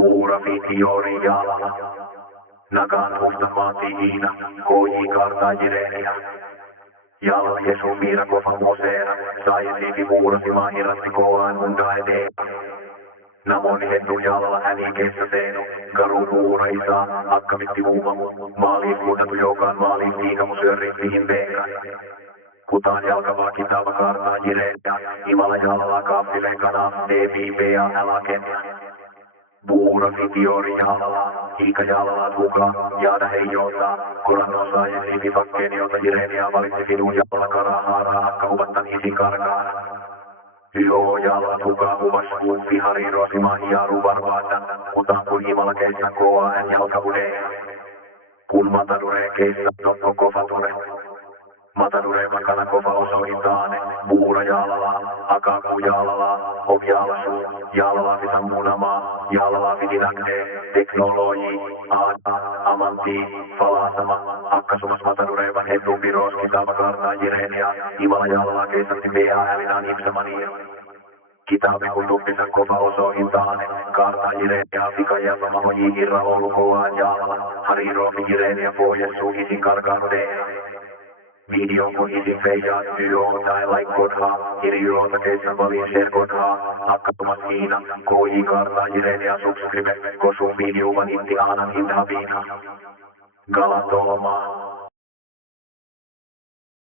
Pura fitiori jalalla. Nagan tuhtan maatiina, koji karta jirenia. Jalla Jesu mira kofa mosera, sai siivi muurasi mahirasti koaan hunda edeena. Namoni hendu jalla häni kessa teenu, karu muura isaa, akkamitti muumamu. Maaliin kunnatu jokaan maaliin tiikamu sörrittiin peikan. Putaan jalkavaa kitava kartaa jirenia, imala jalla kaappileen kana, EPPA älä kentä. Puura fitiori jalalla, hiika jalalla tuka, jaada heijota, korannon saajen siivifakkeen, jota jirenia valitsi sinun jalla karahaaraa, akka huvattan isin karkaana. Joo jalla tuka huvas uffi harirosi mahjaaru varvaadan, kutaan kun himala keissän koa en jalkavudeen. Kun matadure keissän tokko kofature. Matadure makana kofa osoitaane, puura jalalla, akaku jalalla, hov jallasu, jalalla visan munamaa, jalalla vidinakne, teknologi, aada, amanti, falasama, akkasumas matadurevan hendu piros kitava kartaa jirenia, imala jalalla keissatti pea hälinään ipsamaniin. Kitabe kun tuppisa kova osoitaane, kartaa jirenia, vika jäsama hoji irra olukoaan jalalla, hariromi jirenia pohjessu isin karkaanudeen. Video kun isin feijaa työ tai laikkodhaa, hirjoota keissän valin serkodhaa, akkatumas hiina, koji kartaa jirenia subscribe, kosun videovan itti aanan hinta viina. Galatoma.